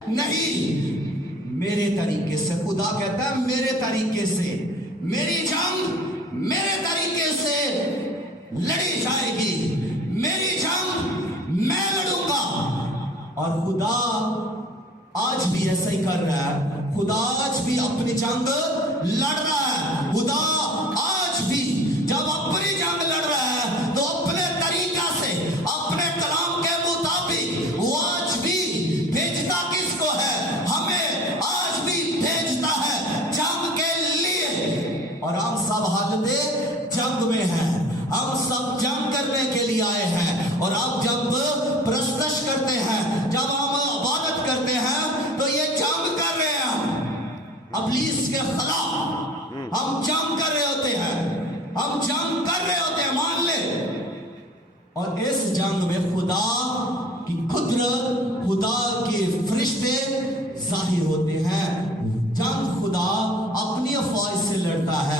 نہیں، میرے طریقے سے. خدا کہتا ہے میرے طریقے سے میری جنگ میرے طریقے سے لڑی جائے گی. میری جنگ میں لڑوں گا. اور خدا آج بھی ایسا ہی کر رہا ہے. خدا آج بھی اپنی جنگ لڑ رہا ہے. خدا آج بھی جب اپنی جنگ لڑ رہا ہے تو اپنے طریقہ سے اپنے کلام کے مطابق وہ آج بھی بھیجتا کس کو ہے؟ ہمیں آج بھی بھیجتا ہے جنگ کے لیے. اور ہم سب حالت جنگ میں ہیں. ہم سب جنگ کرنے کے لیے آئے ہیں. اور آپ جب پرستش کرتے ہیں، جب ہم عبادت کرتے ہیں تو یہ جنگ کر رہے ہیں ابلیس کے خلاف. ہم جنگ کر رہے ہوتے ہیں. ہم جنگ کر رہے ہوتے ہیں، مان لے. اور اس جنگ میں خدا کی قدرت، خدا کے فرشتے ظاہر ہوتے ہیں. جنگ خدا اپنی افواج سے لڑتا ہے.